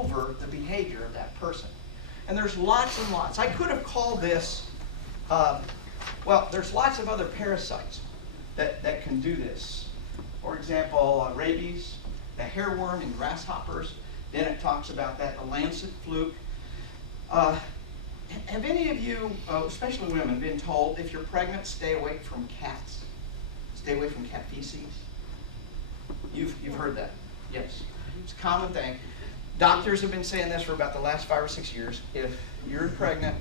over the behavior of that person. And there's lots and lots. I could have called this, well, there's lots of other parasites that can do this. For example, rabies, the hairworm in grasshoppers. Then it talks about that, the lancet fluke. Have any of you, especially women, been told if you're pregnant, stay away from cats? Stay away from cat feces? You've heard that? Yes. It's a common thing. Doctors have been saying this for about the last 5 or 6 years. If you're pregnant,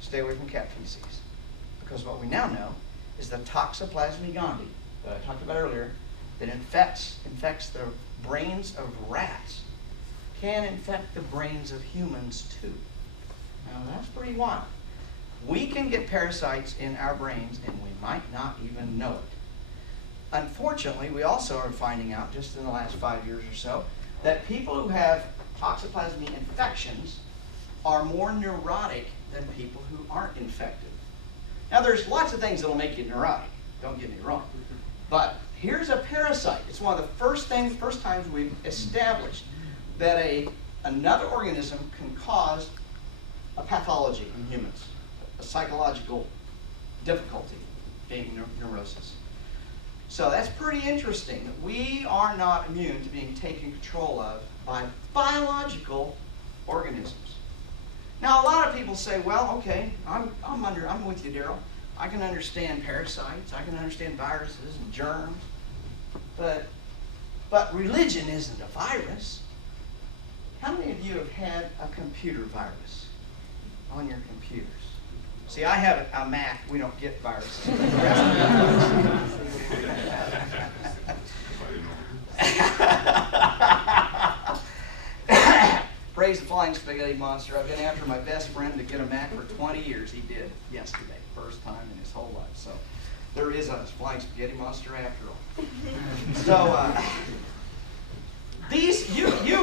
stay away from cat feces. Because what we now know is the Toxoplasma gondii that I talked about earlier that infects the brains of rats can infect the brains of humans too. Now that's pretty wild. We can get parasites in our brains and we might not even know it. Unfortunately, we also are finding out just in the last 5 years or so that people who have toxoplasma infections are more neurotic than people who aren't infected. Now there's lots of things that will make you neurotic, don't get me wrong. But here's a parasite. It's one of the first times we've established that another organism can cause a pathology in humans, a psychological difficulty, being neurosis. So that's pretty interesting that we are not immune to being taken control of by biological organisms. Now a lot of people say, well, okay, I'm with you, Darrel. I can understand parasites, I can understand viruses and germs, but religion isn't a virus. How many of you have had a computer virus on your computers? See, I have a Mac. We don't get viruses. Praise the flying spaghetti monster. I've been after my best friend to get a Mac for 20 years. He did yesterday, first time in his whole life. So there is a flying spaghetti monster after all. So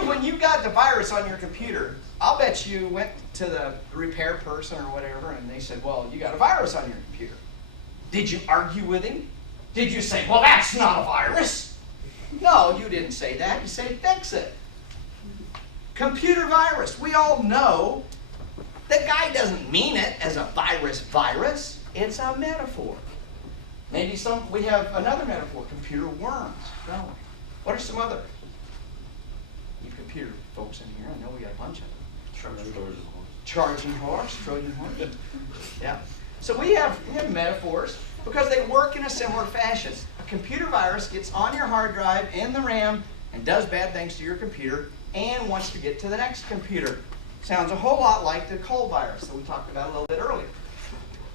when you got the virus on your computer, I'll bet you went to the repair person or whatever and they said, well, you got a virus on your computer. Did you argue with him? Did you say, well, that's not a virus? No, you didn't say that. You say, fix it. Computer virus. We all know the guy doesn't mean it as a virus. It's a metaphor. Maybe we have another metaphor, computer worms, don't we? What are some other? You computer folks in here, I know we got a bunch of them. Trojan horse. Yeah. So we have metaphors because they work in a similar fashion. A computer virus gets on your hard drive in the RAM and does bad things to your computer and wants to get to the next computer. Sounds a whole lot like the cold virus that we talked about a little bit earlier.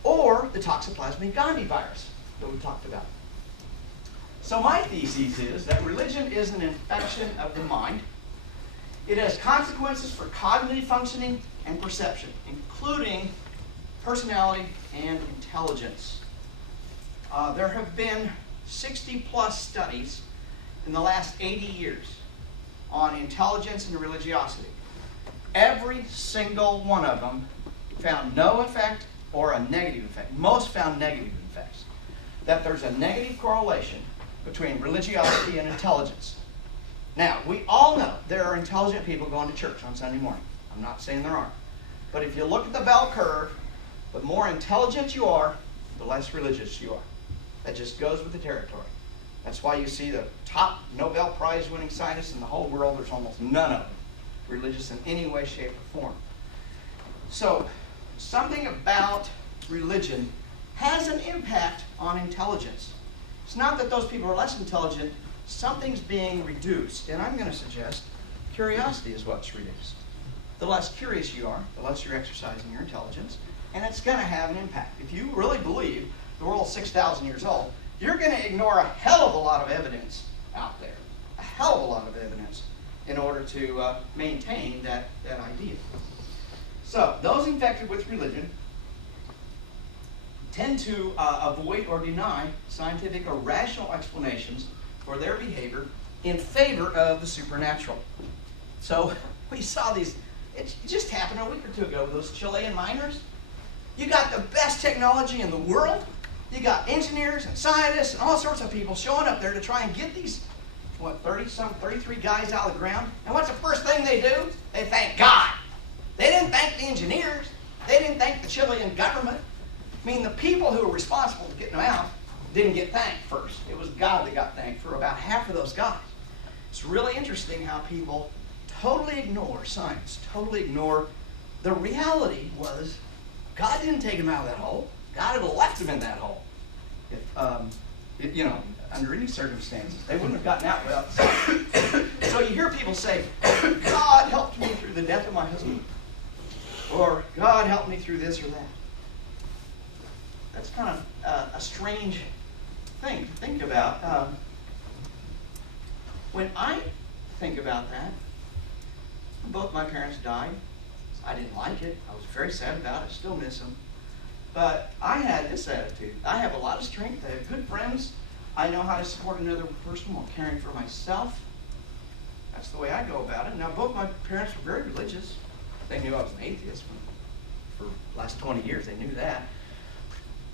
Or the Toxoplasma gondii virus that we talked about. So my thesis is that religion is an infection of the mind. It has consequences for cognitive functioning and perception, including personality and intelligence. There have been 60-plus studies in the last 80 years on intelligence and religiosity. Every single one of them found no effect or a negative effect. Most found negative effects. That there's a negative correlation between religiosity and intelligence. Now, we all know there are intelligent people going to church on Sunday morning. I'm not saying there aren't. But if you look at the bell curve, the more intelligent you are, the less religious you are. That just goes with the territory. That's why you see the top Nobel Prize winning scientists in the whole world, there's almost none of them religious in any way, shape, or form. So, something about religion has an impact on intelligence. It's not that those people are less intelligent, something's being reduced. And I'm going to suggest curiosity is what's reduced. The less curious you are, the less you're exercising your intelligence, and it's going to have an impact. If you really believe the world's 6,000 years old, you're going to ignore a hell of a lot of evidence out there. A hell of a lot of evidence in order to maintain that idea. So, those infected with religion tend to avoid or deny scientific or rational explanations for their behavior in favor of the supernatural. So, we saw these, it just happened a week or two ago with those Chilean miners. You got the best technology in the world. You got engineers and scientists and all sorts of people showing up there to try and get these, 33 guys out of the ground. And what's the first thing they do? I mean, the people who were responsible for getting them out didn't get thanked first. It was God that got thanked for about half of those guys. It's really interesting how people totally ignore science, totally ignore the reality was God didn't take them out of that hole. God had left them in that hole. If, under any circumstances, they wouldn't have gotten out without science. So you hear people say, God helped me through the death of my husband. Or God helped me through this or that. That's kind of a strange thing to think about. When I think about that, both my parents died. I didn't like it. I was very sad about it. I still miss them. But I had this attitude. I have a lot of strength. I have good friends. I know how to support another person while caring for myself. That's the way I go about it. Now, both my parents were very religious. They knew I was an atheist. For the last 20 years, they knew that.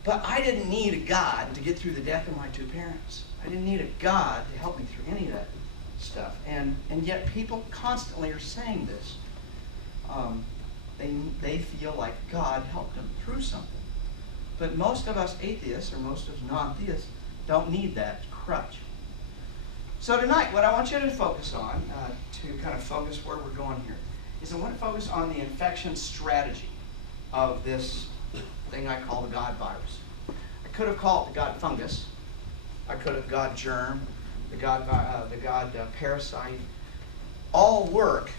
But I didn't need a God to get through the death of my two parents. I didn't need a God to help me through any of that stuff. And yet people constantly are saying this. They feel like God helped them through something. But most of us atheists, or most of us non-theists, don't need that crutch. So tonight, what I want you to focus on, to kind of focus where we're going here, is I want to focus on the infection strategy of this thing I call the God virus. I could have called it the God fungus. I could have God germ, the God parasite. All work,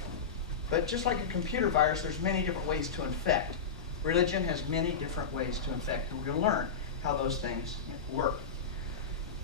but just like a computer virus, there's many different ways to infect. Religion has many different ways to infect, and we're going to learn how those things work.